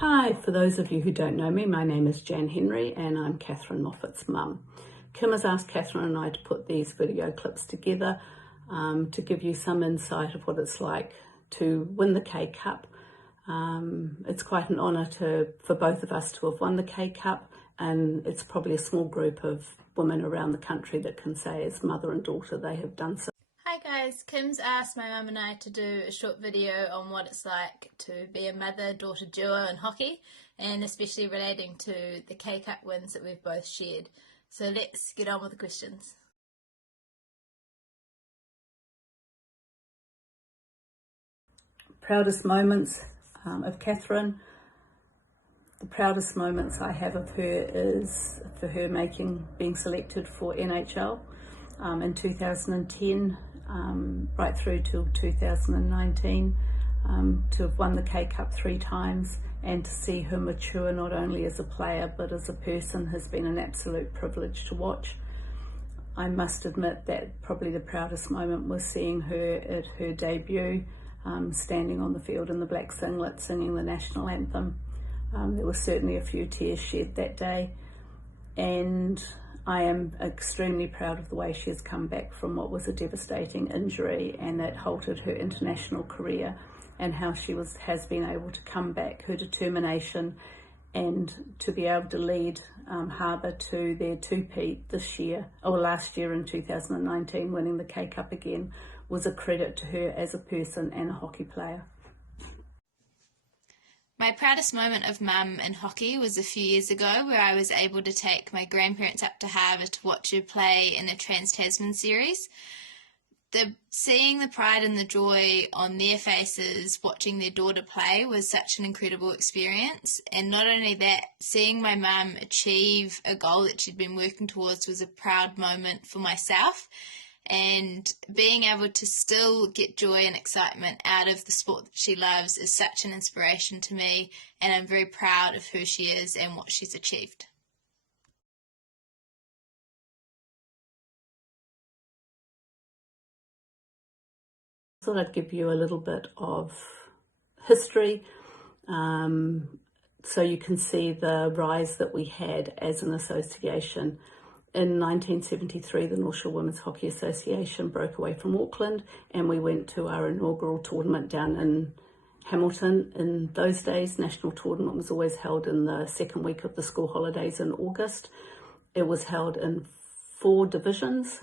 Hi, for those of you who don't know me, my name is Jan Henry and I'm Kathryn Moffitt's mum. Kim has asked Kathryn and I to put these video clips together to give you some insight of what it's like to win the K Cup. It's quite an honour for both of us to have won the K Cup, and it's probably a small group of women around the country that can say as mother and daughter they have done so. Hi guys, Kim's asked my mum and I to do a short video on what it's like to be a mother-daughter duo in hockey, and especially relating to the K Cup wins that we've both shared. So let's get on with the questions. Proudest moments of Kathryn. The proudest moments I have of her is for her being selected for NHL in 2010, right through till 2019, to have won the K Cup 3 times, and to see her mature not only as a player but as a person has been an absolute privilege to watch. I must admit that probably the proudest moment was seeing her at her debut, standing on the field in the black singlet singing the national anthem. There were certainly a few tears shed that day, and I am extremely proud of the way she has come back from what was a devastating injury and that halted her international career, and how she has been able to come back, her determination, and to be able to lead Harbour to their two-peat last year in 2019, winning the K Cup again, was a credit to her as a person and a hockey player. My proudest moment of mum in hockey was a few years ago, where I was able to take my grandparents up to Harbour to watch her play in the Trans-Tasman series. Seeing the pride and the joy on their faces watching their daughter play was such an incredible experience. And not only that, seeing my mum achieve a goal that she'd been working towards was a proud moment for myself. And being able to still get joy and excitement out of the sport that she loves is such an inspiration to me, and I'm very proud of who she is and what she's achieved. I thought I'd give you a little bit of history so you can see the rise that we had as an association. In 1973, the North Shore Women's Hockey Association broke away from Auckland, and we went to our inaugural tournament down in Hamilton. In those days, national tournament was always held in the second week of the school holidays in August. It was held in 4 divisions,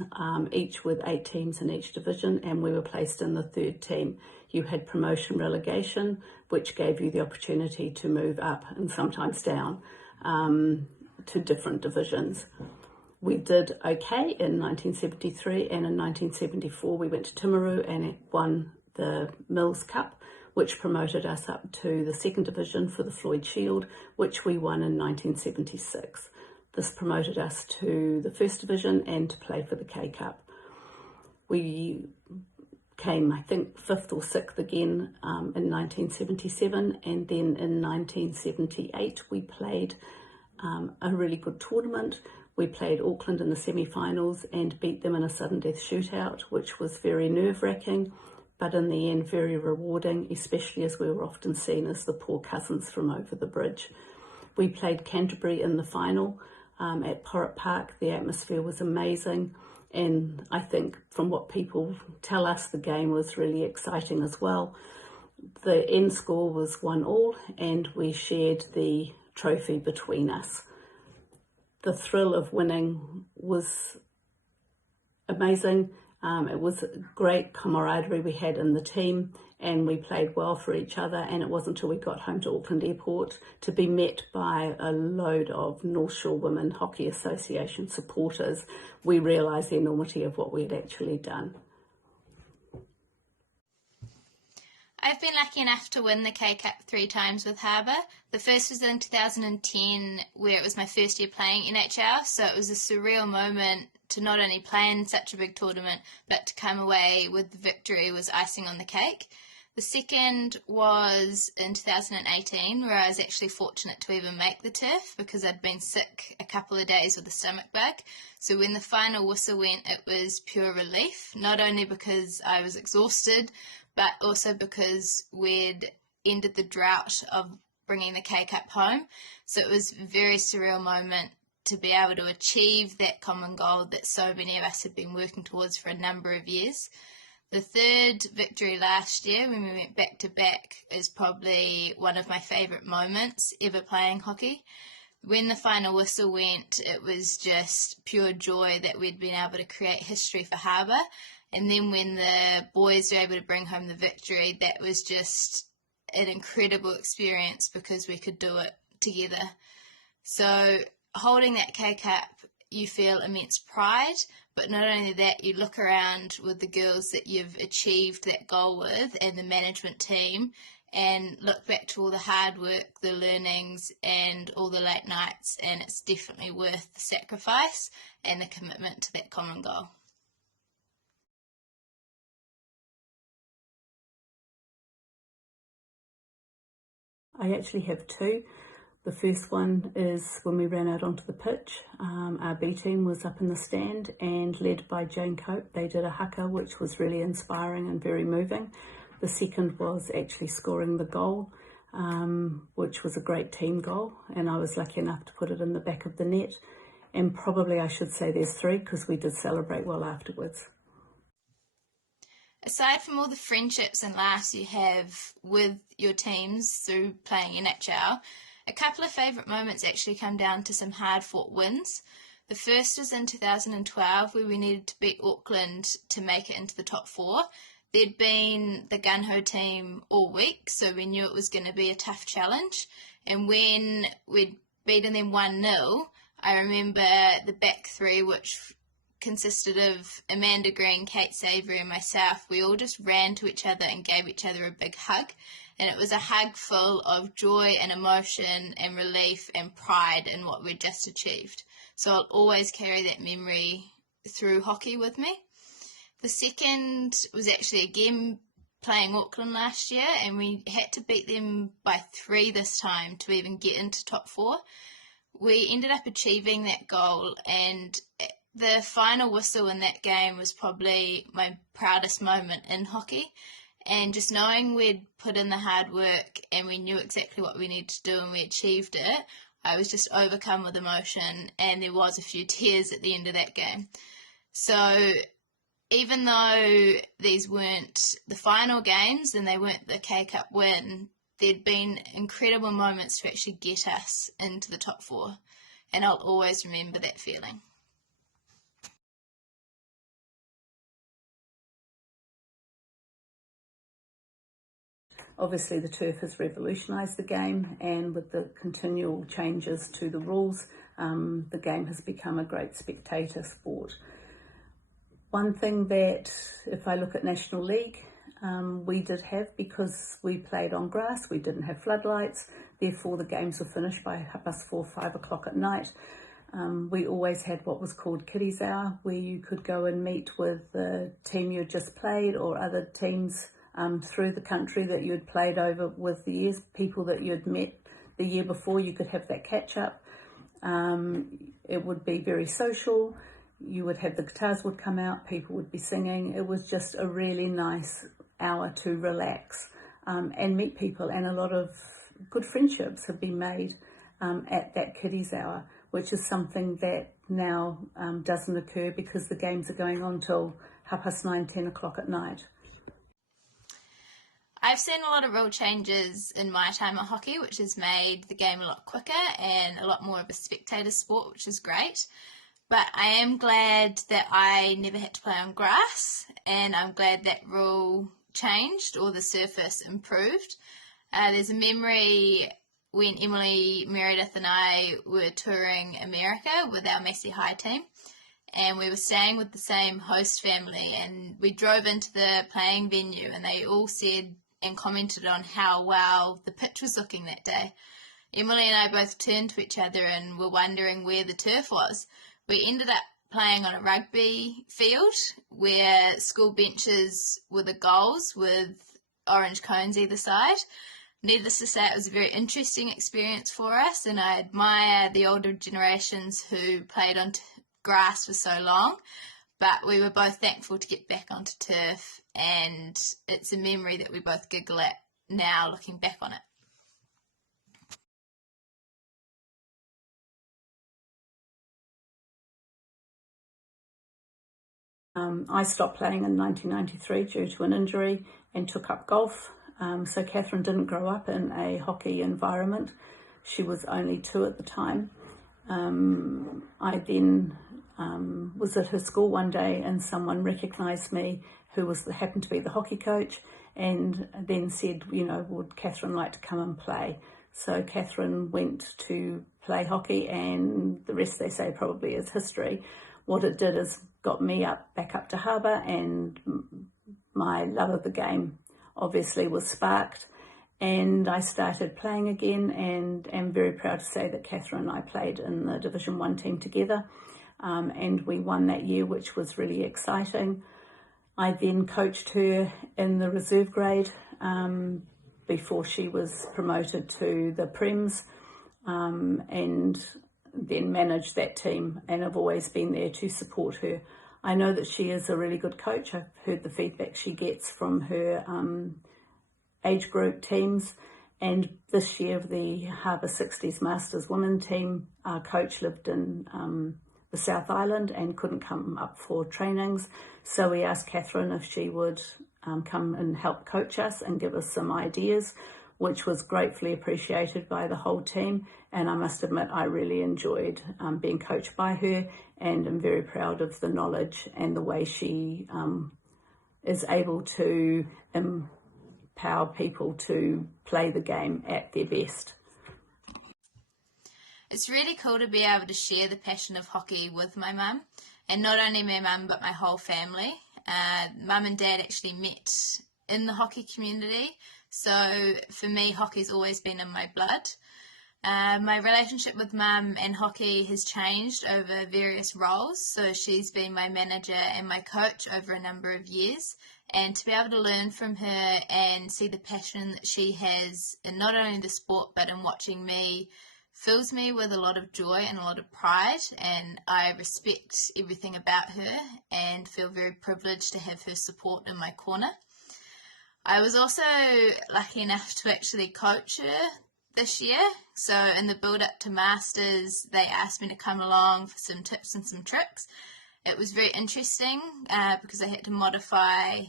each with 8 teams in each division, and we were placed in the 3rd team. You had promotion relegation, which gave you the opportunity to move up and sometimes down to different divisions. We did okay in 1973, and in 1974 we went to Timaru and won the Mills Cup, which promoted us up to the 2nd division for the Floyd Shield, which we won in 1976. This promoted us to the 1st division and to play for the K Cup. We came, I think, 5th or 6th again in 1977, and then in 1978 we played a really good tournament. We played Auckland in the semi-finals and beat them in a sudden death shootout, which was very nerve-wracking, but in the end very rewarding, especially as we were often seen as the poor cousins from over the bridge. We played Canterbury in the final at Porritt Park. The atmosphere was amazing, and I think from what people tell us, the game was really exciting as well. The end score was 1-1, and we shared the trophy between us. The thrill of winning was amazing. It was great camaraderie we had in the team, and we played well for each other, and it wasn't until we got home to Auckland Airport to be met by a load of North Shore Women Hockey Association supporters we realised the enormity of what we had actually done. I've been lucky enough to win the K Cup 3 times with Harbour. The first was in 2010, where it was my first year playing NHL, so it was a surreal moment to not only play in such a big tournament, but to come away with the victory was icing on the cake. The second was in 2018, where I was actually fortunate to even make the turf because I'd been sick a couple of days with a stomach bug. So when the final whistle went, it was pure relief, not only because I was exhausted, but also because we'd ended the drought of bringing the K-Cup home. So it was a very surreal moment to be able to achieve that common goal that so many of us have been working towards for a number of years. The third victory last year, when we went back to back, is probably one of my favourite moments ever playing hockey. When the final whistle went, it was just pure joy that we'd been able to create history for Harbour. And then when the boys were able to bring home the victory, that was just an incredible experience because we could do it together. So holding that K-Cup, you feel immense pride, but not only that, you look around with the girls that you've achieved that goal with and the management team and look back to all the hard work, the learnings and all the late nights, and it's definitely worth the sacrifice and the commitment to that common goal. I actually have two. The first one is when we ran out onto the pitch. Our B team was up in the stand and led by Jane Cope. They did a haka, which was really inspiring and very moving. The second was actually scoring the goal, which was a great team goal, and I was lucky enough to put it in the back of the net. And probably I should say there's three because we did celebrate well afterwards. Aside from all the friendships and laughs you have with your teams through playing NHL, a couple of favourite moments actually come down to some hard-fought wins. The first was in 2012 where we needed to beat Auckland to make it into the top four. There'd been the gun-ho team all week, so we knew it was going to be a tough challenge. And when we'd beaten them 1-0, I remember the back three, which consisted of Amanda Green, Kate Savory and myself. We all just ran to each other and gave each other a big hug. And it was a hug full of joy and emotion and relief and pride in what we'd just achieved. So I'll always carry that memory through hockey with me. The second was actually again playing Auckland last year, and we had to beat them by 3 this time to even get into top 4. We ended up achieving that goal, and the final whistle in that game was probably my proudest moment in hockey. And just knowing we'd put in the hard work and we knew exactly what we needed to do and we achieved it, I was just overcome with emotion, and there was a few tears at the end of that game. So even though these weren't the final games and they weren't the K-Cup win, there'd been incredible moments to actually get us into the top 4. And I'll always remember that feeling. Obviously the turf has revolutionised the game, and with the continual changes to the rules, the game has become a great spectator sport. One thing that, if I look at National League, we did have, because we played on grass, we didn't have floodlights, therefore the games were finished by 4:30, 5 o'clock at night. We always had what was called kiddies hour, where you could go and meet with the team you had just played or other teams through the country that you had played over with the years, people that you had met the year before. You could have that catch up. It would be very social. You would have the guitars would come out, people would be singing. It was just a really nice hour to relax and meet people, and a lot of good friendships have been made at that kiddies hour, which is something that now doesn't occur because the games are going on till 9:30, 10 o'clock at night. I've seen a lot of real changes in my time at hockey, which has made the game a lot quicker and a lot more of a spectator sport, which is great. But I am glad that I never had to play on grass, and I'm glad that rule changed or the surface improved. There's a memory when Emily, Meredith and I were touring America with our Massey High team, and we were staying with the same host family, and we drove into the playing venue and they all said and commented on how well the pitch was looking that day. Emily and I both turned to each other and were wondering where the turf was. We ended up playing on a rugby field where school benches were the goals with orange cones either side. Needless to say, it was a very interesting experience for us, and I admire the older generations who played on grass for so long. But we were both thankful to get back onto turf, and it's a memory that we both giggle at now looking back on it. I stopped playing in 1993 due to an injury and took up golf. So Kathryn didn't grow up in a hockey environment. She was only 2 at the time. I then was at her school one day and someone recognised me who happened to be the hockey coach, and then said, would Kathryn like to come and play? So Kathryn went to play hockey, and the rest, they say, probably is history. What it did is got me back up to Harbour, and my love of the game obviously was sparked, and I started playing again, and am very proud to say that Kathryn and I played in the Division 1 team together, and we won that year, which was really exciting. I then coached her in the reserve grade before she was promoted to the Prems, and then managed that team, and I've always been there to support her. I know that she is a really good coach. I've heard the feedback she gets from her age group teams, and this year the Harbour 60s Masters women team, our coach lived in the South Island and couldn't come up for trainings, so we asked Kathryn if she would come and help coach us and give us some ideas, which was gratefully appreciated by the whole team. And I must admit, I really enjoyed being coached by her, and I'm very proud of the knowledge and the way she is able to empower people to play the game at their best. It's really cool to be able to share the passion of hockey with my mum, and not only my mum but my whole family. Mum and Dad actually met in the hockey community, so for me hockey's always been in my blood. My relationship with Mum and hockey has changed over various roles, so she's been my manager and my coach over a number of years, and to be able to learn from her and see the passion that she has in not only the sport but in watching me fills me with a lot of joy and a lot of pride, and I respect everything about her and feel very privileged to have her support in my corner. I was also lucky enough to actually coach her this year, so in the build up to Masters they asked me to come along for some tips and some tricks. It was very interesting because I had to modify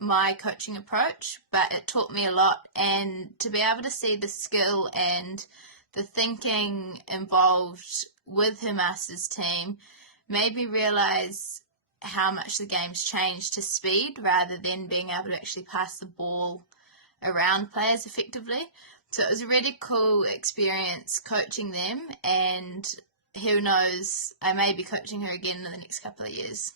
my coaching approach, but it taught me a lot, and to be able to see the skill and the thinking involved with her Masters team made me realise how much the game's changed to speed rather than being able to actually pass the ball around players effectively. So it was a really cool experience coaching them, and who knows, I may be coaching her again in the next couple of years.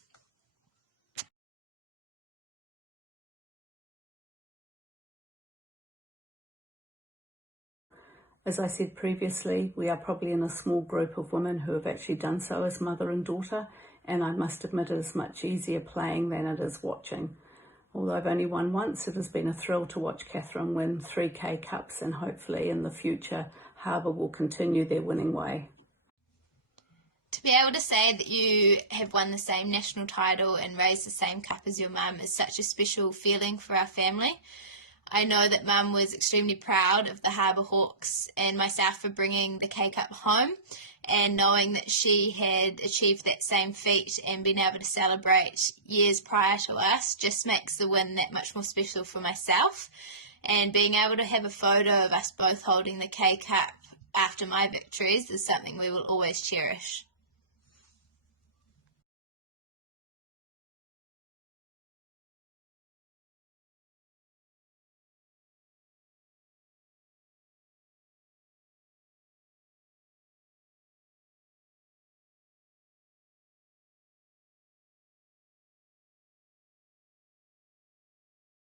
As I said previously, we are probably in a small group of women who have actually done so as mother and daughter, and I must admit it is much easier playing than it is watching. Although I've only won once, it has been a thrill to watch Kathryn win 3 K-Cups, and hopefully in the future Harbour will continue their winning way. To be able to say that you have won the same national title and raised the same cup as your mum is such a special feeling for our family. I know that Mum was extremely proud of the Harbour Hawks and myself for bringing the K-Cup home, and knowing that she had achieved that same feat and been able to celebrate years prior to us just makes the win that much more special for myself. And being able to have a photo of us both holding the K-Cup after my victories is something we will always cherish.